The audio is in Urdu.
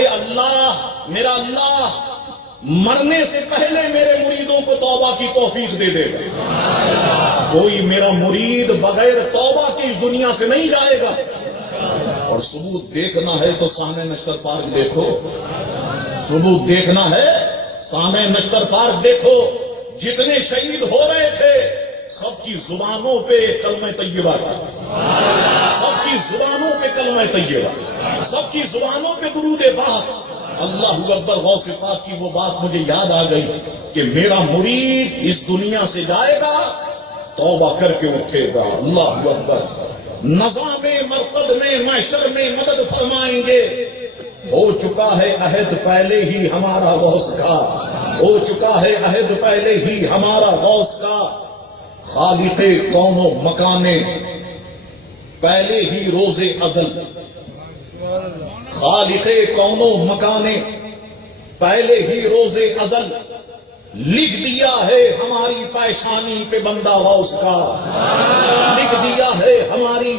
کہ اللہ میرا اللہ مرنے سے پہلے میرے مریدوں کو توبہ کی توفیق دے دے گا. کوئی میرا مرید بغیر توبہ کی اس دنیا سے نہیں جائے گا. اور ثبوت دیکھنا ہے تو سامع نشتر پارک دیکھو. ثبوت دیکھنا ہے سامع نشتر پارک دیکھو. جتنے شہید ہو رہے تھے سب کی زبانوں پہ کلمہ طیبہ تھا. سب کی زبانوں پہ کلمہ طیبہ, سب کی زبانوں پہ درود پاک. اللہ اکبر. غوث پاک کی وہ بات مجھے یاد آ گئی کہ میرا مرید اس دنیا سے جائے گا توبہ کر کے اٹھے گا. اللہ اکبر. نظام مرقد میں محشر میں مدد فرمائیں گے. ہو چکا ہے عہد پہلے ہی ہمارا غوث کا. ہو چکا ہے عہد پہلے ہی ہمارا غوث کا. خالق کون و مکانے پہلے ہی روز ازل. خالق کون و مکانے پہلے ہی روز ازل. لکھ دیا ہے ہماری پیشانی پہ بندہ غوث کا. لکھ دیا ہے ہماری